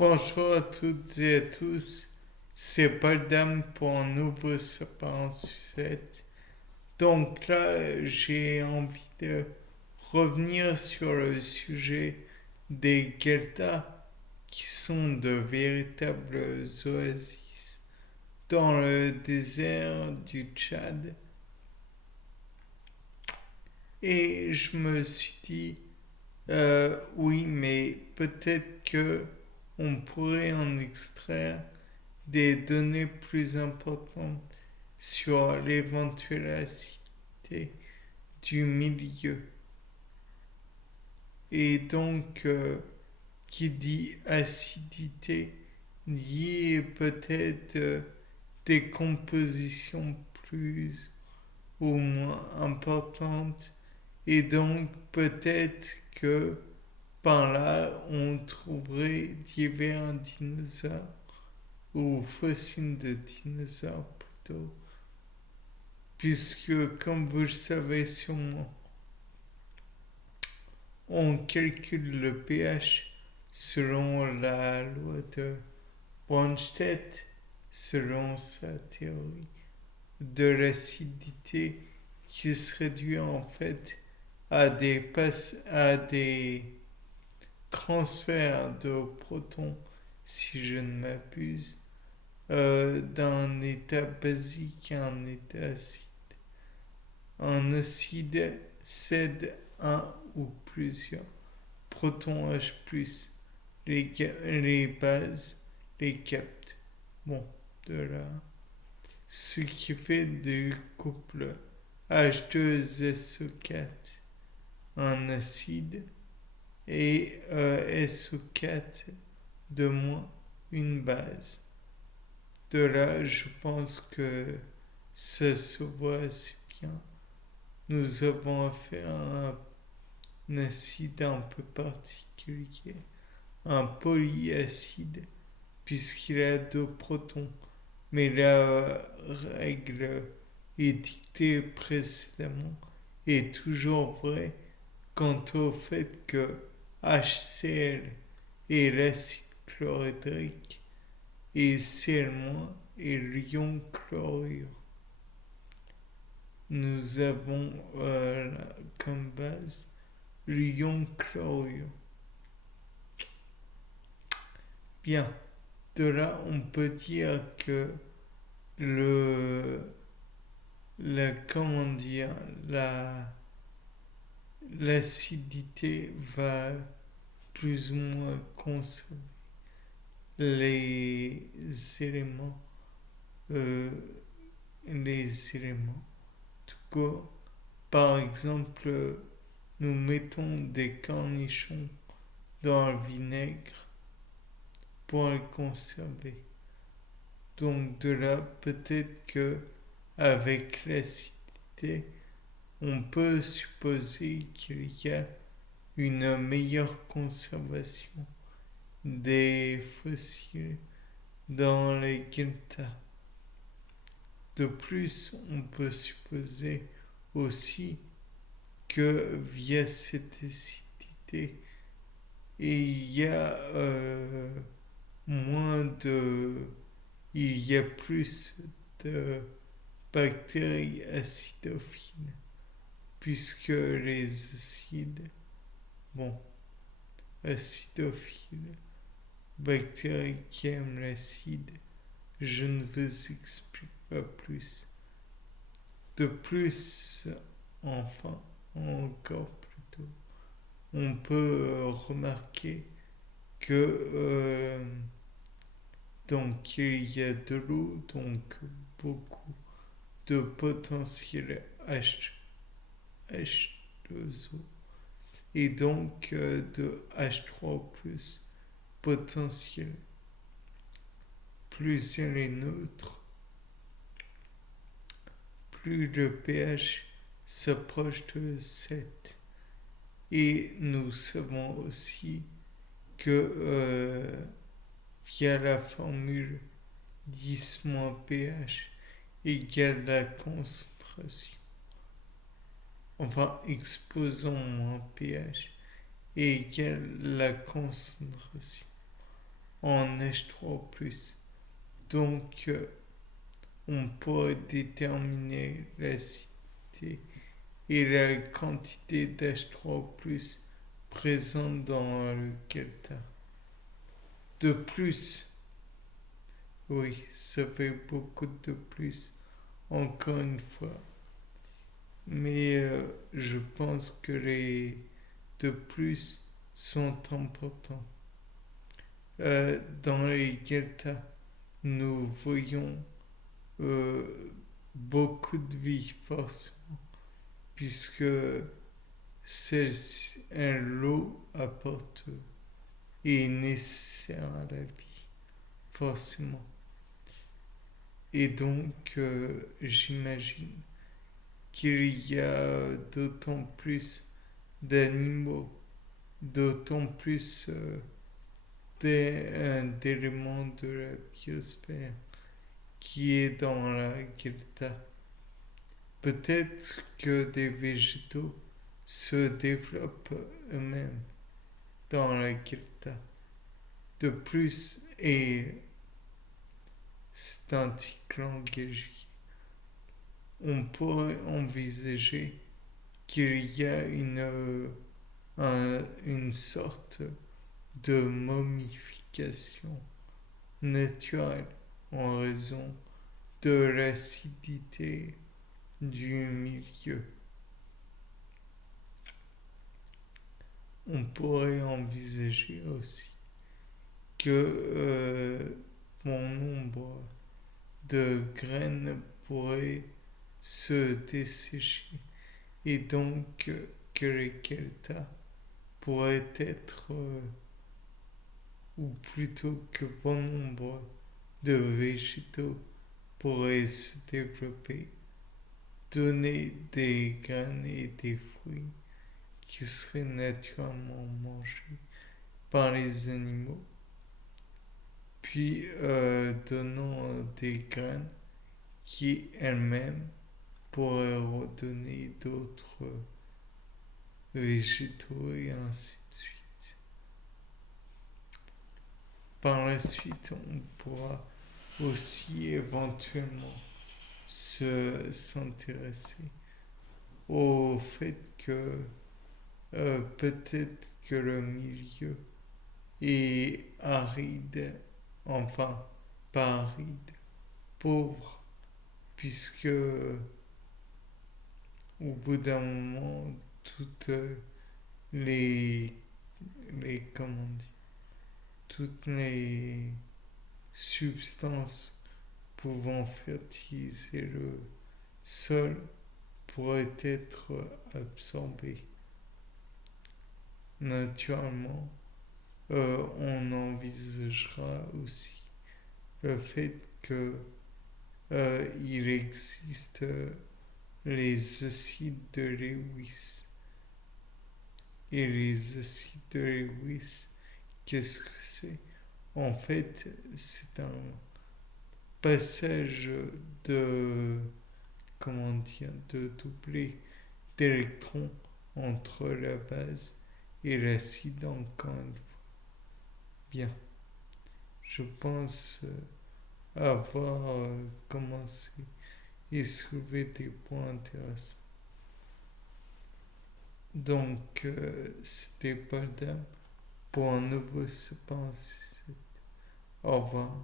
Bonjour à toutes et à tous, c'est Paul Dame pour un nouveau sapin en sucette. Donc là, j'ai envie de revenir sur le sujet des gueltas qui sont de véritables oasis dans le désert du Tchad. Et je me suis dit, oui, mais peut-être que on pourrait en extraire des données plus importantes sur l'éventuelle acidité du milieu. Et donc, qui dit acidité dit peut-être des compositions plus ou moins importantes. Et donc, peut-être que par là, on trouverait divers dinosaures ou fossiles de dinosaures plutôt, puisque comme vous le savez sûrement, on calcule le pH selon la loi de Bronsted, selon sa théorie de l'acidité qui se réduit en fait à des transferts de protons, si je ne m'abuse, d'un état basique à un état acide. Un acide cède un ou plusieurs protons H+, les bases les captent. Bon, de là. Ce qui fait du couple H2SO4 un acide et SO4 de moins une base. De là, je pense que ça se voit assez bien. Nous avons affaire à un acide un peu particulier, un polyacide, puisqu'il a deux protons. Mais la règle édictée précédemment est toujours vraie quant au fait que HCl est l'acide chlorhydrique et Cl- est l'ion chlorure. Nous avons comme base l'ion chlorure. Bien, de là on peut dire que le comment dire l'acidité va plus ou moins conserver les éléments euh, les éléments. Tout cas, par exemple, nous mettons des cornichons dans le vinaigre pour les conserver. Donc de là, peut-être que avec l'acidité, on peut supposer qu'il y a une meilleure conservation des fossiles dans les gueltas. De plus, on peut supposer aussi que via cette acidité, il y a moins de... il y a plus de bactéries acidophiles, puisque les acides, bon, acidophiles, bactéries qui aiment l'acide, je ne vous explique pas plus. De plus, enfin, encore plutôt, on peut remarquer que donc il y a de l'eau, donc beaucoup de potentiel H2O et donc de H3 potentiel. Plus elle est neutre, plus le pH s'approche de 7. Et nous savons aussi que via la formule 10-pH égale la concentration, enfin exposant moins pH égale la concentration. en H3+. Donc, on peut déterminer l'acidité et la quantité d'H3+ présente dans le delta. De plus, oui, ça fait beaucoup de plus, encore une fois. Mais je pense que les de plus sont importants. Dans les deltas, nous voyons euh, beaucoup de vie forcément, puisque celle-ci, l'eau apporte et est nécessaire à la vie, forcément. Et donc, j'imagine qu'il y a d'autant plus d'animaux, d'autant plus d'éléments de la biosphère qui est dans la delta. Peut-être que des végétaux se développent eux-mêmes dans la delta. De plus, et c'est un tic langagier, on pourrait envisager qu'il y a une sorte de momification naturelle en raison de l'acidité du milieu. On pourrait envisager aussi que bon nombre de graines pourraient se dessécher et donc que les deltas pourraient être, ou plutôt que bon nombre de végétaux pourraient se développer, donner des graines et des fruits qui seraient naturellement mangés par les animaux, puis donnant des graines qui elles-mêmes pourraient redonner d'autres végétaux et ainsi de suite. Par la suite, on pourra aussi éventuellement s'intéresser au fait que peut-être que le milieu est aride, enfin pas aride, pauvre, puisque au bout d'un moment, toutes les, comment dire, toutes les substances pouvant fertiliser le sol pourraient être absorbées. Naturellement, on envisagera aussi le fait que il existe les acides de Lewis. Et les acides de Lewis, qu'est-ce que c'est? En fait, c'est un passage de, comment dire, de doublet d'électrons entre la base et l'acide encore une fois. Bien, je pense avoir commencé et soulevé des points intéressants. Donc, c'était Paul Dame pour un nouveau Sapin. Au revoir.